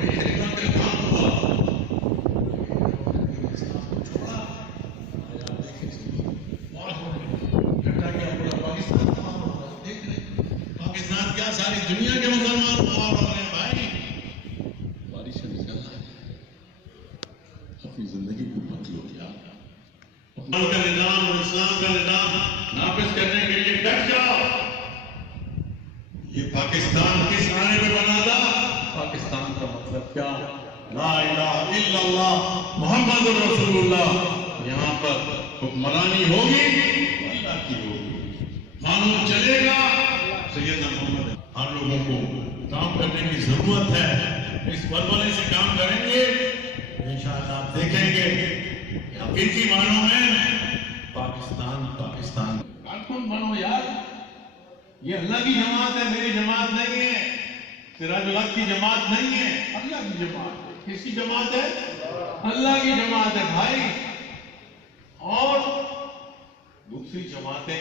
بڑی خدمت کا کام ہوا، پاکستان کیا ساری دنیا کے مسلمان باہر ہو رہے ہیں بھائی، بارش سے نکلنا ہے، اپنی زندگی کو بدلو کیا، اسلام کا نظام اور اسلام کا نظام نافذ کرنے کے لیے ڈٹ جاؤ۔ یہ پاکستان کس آنے میں بنا تھا؟ پاکستان کا مطلب کیا؟ لا الہ الا اللہ محمد رسول اللہ۔ یہاں پر حکمرانی ہوگی اللہ کی ہوگی، قانون چلے گا سیدنا محمد۔ ہم لوگوں کو کام کرنے کی ضرورت ہے، اس ولولے سے کام کریں گے انشاءاللہ آپ دیکھیں گے حقیقی معنوں میں پاکستان پاکستان۔ کارکن بنو یار، یہ اللہ کی جماعت ہے، میری جماعت نہیں ہے، سراج الحق کی جماعت نہیں ہے، اللہ کی جماعت ہے۔ کس کی جماعت ہے؟ اللہ کی جماعت ہے بھائی۔ اور دوسری جماعتیں